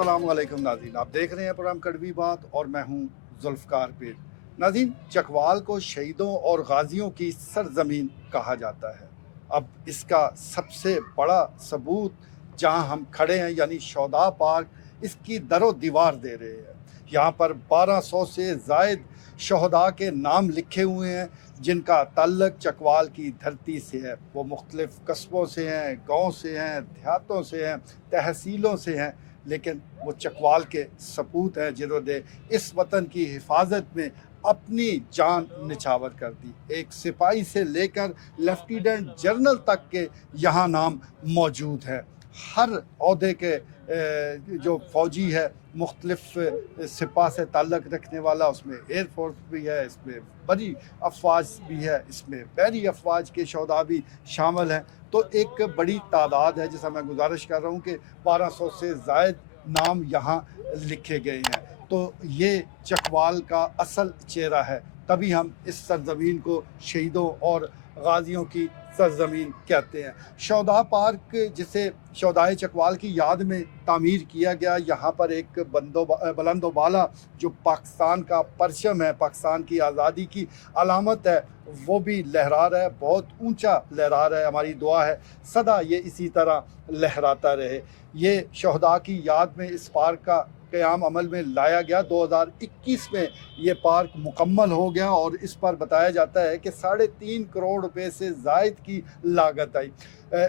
अस्सलाम वालेकुम नाज़रीन, आप देख रहे हैं प्रोग्राम कड़वी बात और मैं हूं जुल्फ़कार पीर। नाज़रीन, चकवाल को शहीदों और गाजियों की सरजमीन कहा जाता है। अब इसका सबसे बड़ा सबूत जहां हम खड़े हैं यानी शौदा पार्क, इसकी दरो दीवार दे रहे हैं। यहाँ पर 1200 से ज़ायद शहदा के नाम लिखे हुए हैं जिनका ताल्लुक चकवाल की धरती से है। वो मुख्तलिफ़ कस्बों से हैं, गाँव से हैं, देहातों से हैं, तहसीलों से हैं, लेकिन वो चकवाल के सपूत हैं जिन्होंने इस वतन की हिफाजत में अपनी जान निछावर कर दी। एक सिपाही से लेकर लेफ्टिनेंट जनरल तक के यहाँ नाम मौजूद है। हर ओहदे के जो फ़ौजी है मुख्तलिफ़ सिपा से ताल्लुक़ रखने वाला, उसमें एयर फोर्स भी है, इसमें बड़ी अफवाज भी है, इसमें बहरी अफवाज के शहदा भी शामिल हैं। तो एक बड़ी तादाद है, जैसा मैं गुजारिश कर रहा हूँ कि 1200 से ज़ायद नाम यहाँ लिखे गए हैं। तो ये चकवाल का असल चेहरा है, तभी हम इस सरजमीन को शहीदों और गाजियों की सरजमीन कहते हैं। शौदा पार्क जिसे शौदाए चकवाल की याद में तामीर किया गया, यहाँ पर एक बुलंदोबाला जो पाकिस्तान का परचम है, पाकिस्तान की आज़ादी की अलामत है, वो भी लहरा रहा है, बहुत ऊंचा लहरा रहा है। हमारी दुआ है सदा ये इसी तरह लहराता रहे। ये शहदा की याद में इस पार्क का क़याम अमल में लाया गया। 2021 में ये पार्क मुकम्मल हो गया और इस पर बताया जाता है कि 3.5 करोड़ रुपए से ज़ायद की लागत आई।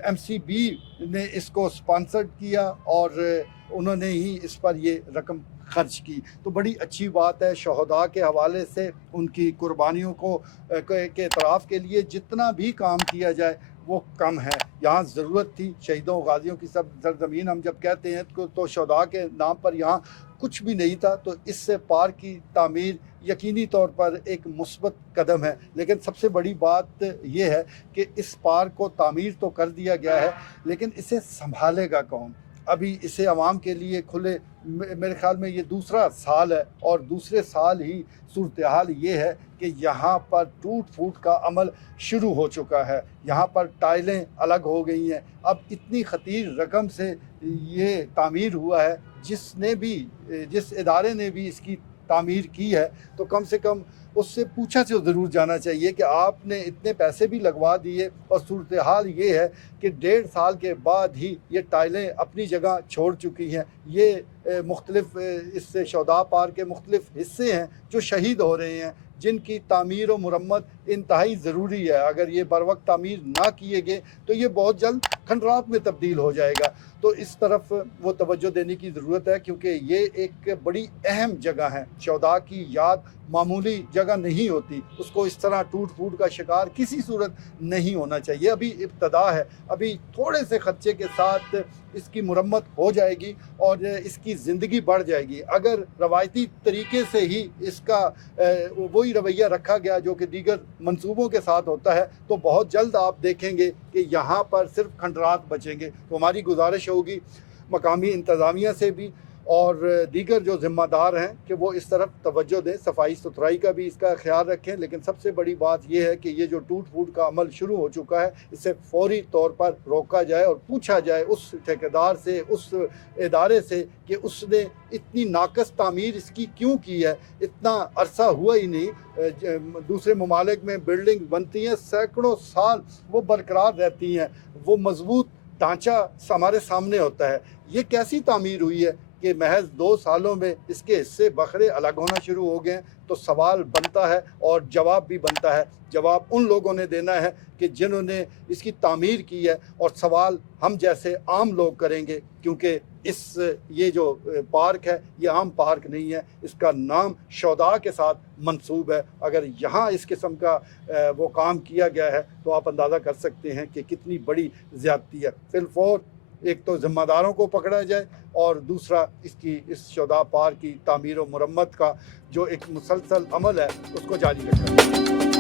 MCB ने इसको स्पॉन्सर्ड किया और उन्होंने ही इस पर ये रकम खर्च की। तो बड़ी अच्छी बात है। शहदा के हवाले से उनकी कुर्बानियों को के इतराफ़ के लिए जितना भी काम किया जाए वो कम है। यहाँ ज़रूरत थी शहीदों गाजियों की सब सरजमीन हम जब कहते हैं तो शहदा के नाम पर यहाँ कुछ भी नहीं था। तो इससे पार्क की तामीर यकीनी तौर पर एक मुस्बत कदम है। लेकिन सबसे बड़ी बात यह है कि इस पार्क को तामीर तो कर दिया गया है, लेकिन इसे संभालेगा कौन? अभी इसे आवाम के लिए खुले मेरे ख़्याल में ये दूसरा साल है और दूसरे साल ही सूरत हाल ये है कि यहाँ पर टूट फूट का अमल शुरू हो चुका है। यहाँ पर टाइलें अलग हो गई हैं। अब इतनी ख़तीर रकम से ये तामीर हुआ है, जिस इदारे ने भी इसकी तामीर की है तो कम से कम उससे पूछा से ज़रूर जाना चाहिए कि आपने इतने पैसे भी लगवा दिए और सूरत हाल ये है कि 1.5 साल के बाद ही ये टाइलें अपनी जगह छोड़ चुकी हैं। ये मुख्तलिफ़ इससे शौदा पार्क के मुख्तलिफ़ हिस्से हैं जो शहीद हो रहे हैं, जिनकी तामीर व मुरम्मत इंतहाई ज़रूरी है। अगर ये बर वक्त तामीर ना किए गए तो ये बहुत जल्द खंडरात में तब्दील हो जाएगा। तो इस तरफ वो तवज्जो देने की ज़रूरत है, क्योंकि ये एक बड़ी अहम जगह है। शौदा की याद मामूली जगह नहीं होती, उसको इस तरह टूट फूट का शिकार किसी सूरत नहीं होना चाहिए। अभी इब्तदा है, अभी थोड़े से खर्चे के साथ इसकी मुरम्मत हो जाएगी और इसकी ज़िंदगी बढ़ जाएगी। अगर रवायती तरीके से ही इसका वही रवैया रखा गया जो कि दीगर मंसूबों के साथ होता है, तो बहुत जल्द आप देखेंगे कि यहाँ पर सिर्फ खंडरात बचेंगे। तो हमारी गुजारिश होगी मकामी इंतज़ामिया से भी और दीगर जो ज़िम्मेदार हैं कि वो इस तरफ तवज्जो दें, सफाई सुथराई का भी इसका ख्याल रखें। लेकिन सबसे बड़ी बात यह है कि ये जो टूट फूट का अमल शुरू हो चुका है, इसे फौरी तौर पर रोका जाए और पूछा जाए उस ठेकेदार से, उस इदारे से कि उसने इतनी नाकस तामीर इसकी क्यों की है। इतना अरसा हुआ ही नहीं। दूसरे ममालिक में बिल्डिंग बनती हैं, सैकड़ों साल वो बरकरार रहती हैं, वो मजबूत ढांचा हमारे सामने होता है। ये कैसी तामीर हुई है कि महज 2 सालों में इसके हिस्से बखरे अलग होना शुरू हो गए हैं? तो सवाल बनता है और जवाब भी बनता है। जवाब उन लोगों ने देना है कि जिन्होंने इसकी तामीर की है, और सवाल हम जैसे आम लोग करेंगे, क्योंकि ये जो पार्क है ये आम पार्क नहीं है। इसका नाम शौदा के साथ मंसूब है। अगर यहाँ इस किस्म का वो काम किया गया है तो आप अंदाज़ा कर सकते हैं कि कितनी बड़ी ज़्यादती है। फिलफौर एक तो ज़िम्मेदारों को पकड़ा जाए और दूसरा इस शौदा पार्क की तामीर व मुरम्मत का जो एक मुसलसल अमल है उसको जारी रखा जाए।